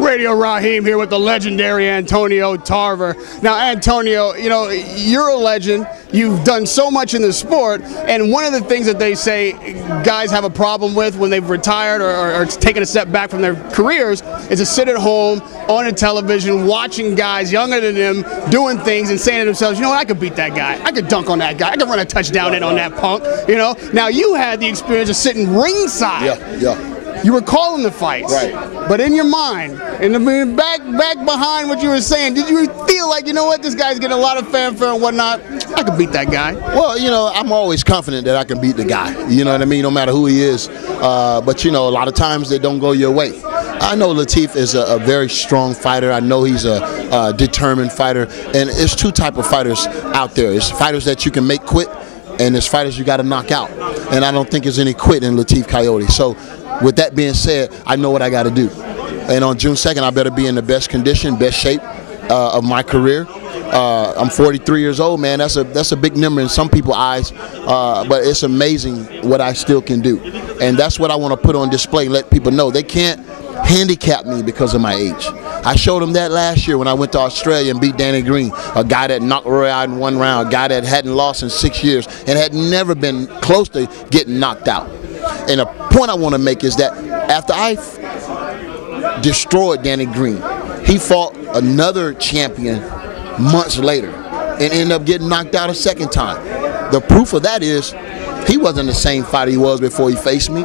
Radio Rahim here with the legendary Antonio Tarver. Now, Antonio, you know, you're a legend. You've done so much in the sport, and one of the things that they say guys have a problem with when they've retired or taken a step back from their careers is to sit at home on a television watching guys younger than them doing things and saying to themselves, you know what, I could beat that guy. I could dunk on that guy. I could run a touchdown in on that punk, you know. Now, you had the experience of sitting ringside. Yeah. You were calling the fights, right? But in your mind, in the back behind what you were saying, did you feel like, you know what, this guy's getting a lot of fanfare and whatnot, I could beat that guy? Well, you know, I'm always confident that I can beat the guy. You know what I mean? No matter who he is. But you know, a lot of times they don't go your way. I know Lateef is a very strong fighter. I know he's a determined fighter, and there's two type of fighters out there. It's fighters that you can make quit, and there's fighters you got to knock out. And I don't think there's any quit in Lateef Kayode. So, with that being said, I know what I got to do. And on June 2nd, I better be in the best condition, best shape of my career. I'm 43 years old, man. That's a big number in some people's eyes, but it's amazing what I still can do. And that's what I want to put on display, let people know. They can't handicap me because of my age. I showed them that last year when I went to Australia and beat Danny Green, a guy that knocked Roy out in one round, a guy that hadn't lost in 6 years and had never been close to getting knocked out. And the point I want to make is that after I destroyed Danny Green, he fought another champion months later and ended up getting knocked out a second time. The proof of that is he wasn't the same fighter he was before he faced me.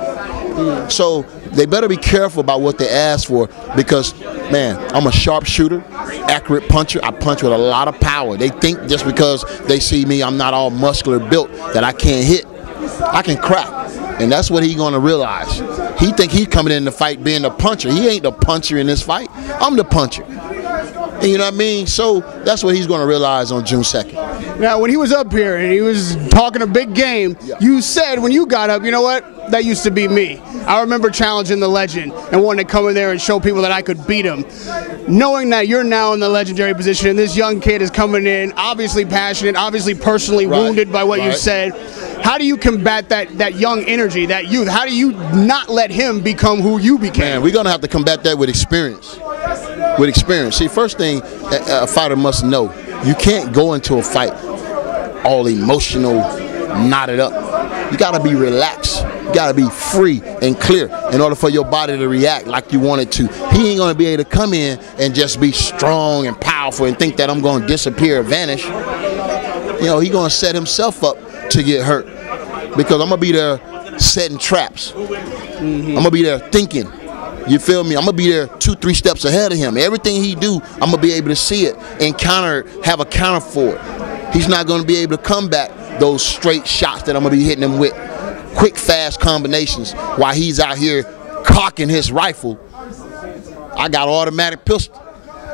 So they better be careful about what they ask for, because, man, I'm a sharpshooter, accurate puncher. I punch with a lot of power. They think just because they see me, I'm not all muscular built, that I can't hit. I can crack. And that's what he's going to realize. He think he's coming in the fight being the puncher. He ain't the puncher in this fight. I'm the puncher. And you know what I mean? So that's what he's going to realize on June 2nd. Now, when he was up here and he was talking a big game, you said when you got up, you know what, that used to be me. I remember challenging the legend and wanting to come in there and show people that I could beat him. Knowing that you're now in the legendary position and this young kid is coming in, obviously passionate, obviously personally wounded by what you said, how do you combat that young energy, that youth? How do you not let him become who you became? Man, we're going to have to combat that with experience. With experience. See, first thing a fighter must know, you can't go into a fight all emotional, knotted up. You got to be relaxed. You got to be free and clear in order for your body to react like you want it to. He ain't going to be able to come in and just be strong and powerful and think that I'm going to disappear or vanish. You know, he's going to set himself up to get hurt, because I'm going to be there setting traps. I'm going to be there thinking. You feel me? I'm going to be there 2-3 steps ahead of him. Everything he do, I'm going to be able to see it and have a counter for it. He's not going to be able to come back those straight shots that I'm going to be hitting him with. Quick, fast combinations while he's out here cocking his rifle. I got an automatic pistol.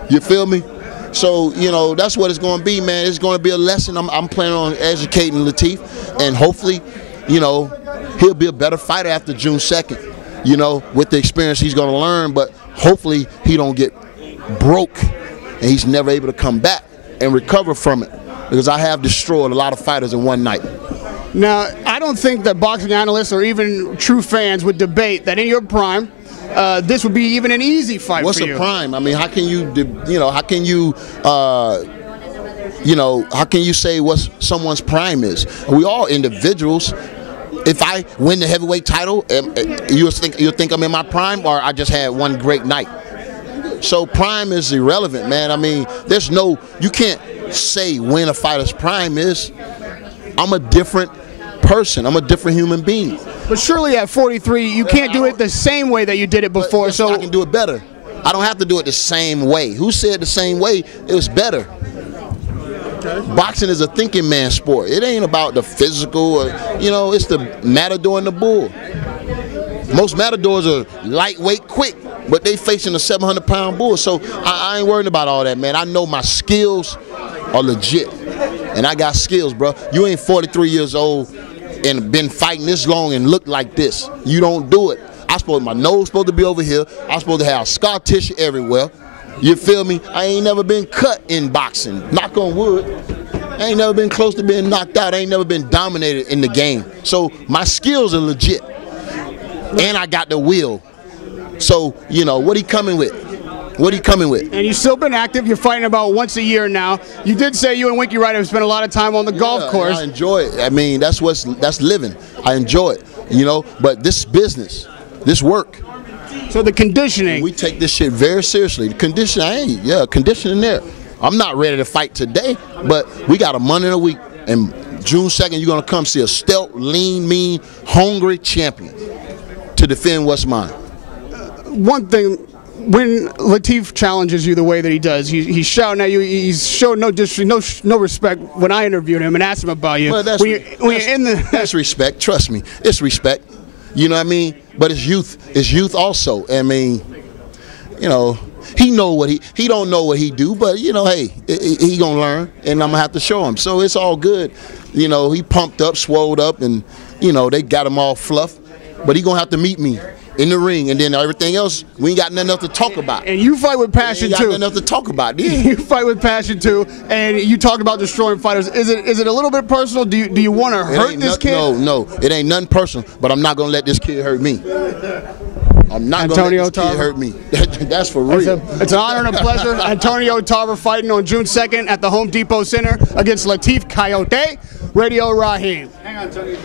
You feel me? So, you know, that's what it's going to be, man. It's going to be a lesson. I'm planning on educating Lateef, and hopefully, you know, he'll be a better fighter after June 2nd. You know, with the experience he's going to learn, but hopefully he don't get broke and he's never able to come back and recover from it, because I have destroyed a lot of fighters in one night. Now, I don't think that boxing analysts or even true fans would debate that in your prime, this would be even an easy fight for you. What's a prime? I mean, how can you, how can you say what someone's prime is? We all individuals. If I win the heavyweight title, you'll think I'm in my prime, or I just had one great night. So prime is irrelevant, man. I mean, you can't say when a fighter's prime is. I'm a different person. I'm a different human being. But surely at 43, you can't do it the same way that you did it before. So I can do it better. I don't have to do it the same way. Who said the same way? It was better. Boxing is a thinking man's sport. It ain't about the physical, it's the matador and the bull. Most matadors are lightweight, quick, but they facing a 700-pound bull. So I ain't worried about all that, man. I know my skills are legit, and I got skills, bro. You ain't 43 years old and been fighting this long and look like this. You don't do it. My nose supposed to be over here. I'm supposed to have scar tissue everywhere. You feel me? I ain't never been cut in boxing. Knock on wood. I ain't never been close to being knocked out. I ain't never been dominated in the game. So my skills are legit. And I got the will. So, what he coming with? What are you coming with? And you've still been active. You're fighting about once a year now. You did say you and Winky Wright have spent a lot of time on the golf course. I enjoy it. I mean, that's living. I enjoy it, you know. But this business, this work. So the conditioning. We take this shit very seriously. The conditioning, conditioning there. I'm not ready to fight today, but we got a month and a week. And June 2nd, you're going to come see a stealth, lean, mean, hungry champion to defend what's mine. One thing, when Lateef challenges you the way that he does, he's shouting at you. He's showing no respect. When I interviewed him and asked him about you, well, that's respect. Trust me, it's respect. You know what I mean? But it's youth. It's youth also. I mean, you know, he don't know what he do, but you know, hey, he gonna learn, and I'm gonna have to show him. So it's all good. You know, he pumped up, swolled up, and you know they got him all fluff. But he gonna have to meet me in the ring, and then everything else, we ain't got nothing else to talk about. And you fight with passion too. Nothing else to talk about. Yeah. You fight with passion too, and you talk about destroying fighters. Is it a little bit personal? Do you want to hurt this kid? No, it ain't nothing personal. But I'm not gonna let this kid hurt me. I'm not gonna let this kid hurt me. That's for real. It's an honor and a pleasure. Antonio Tarver fighting on June 2nd at the Home Depot Center against Lateef Kayode. Radio Rahim. Hang on, Tony.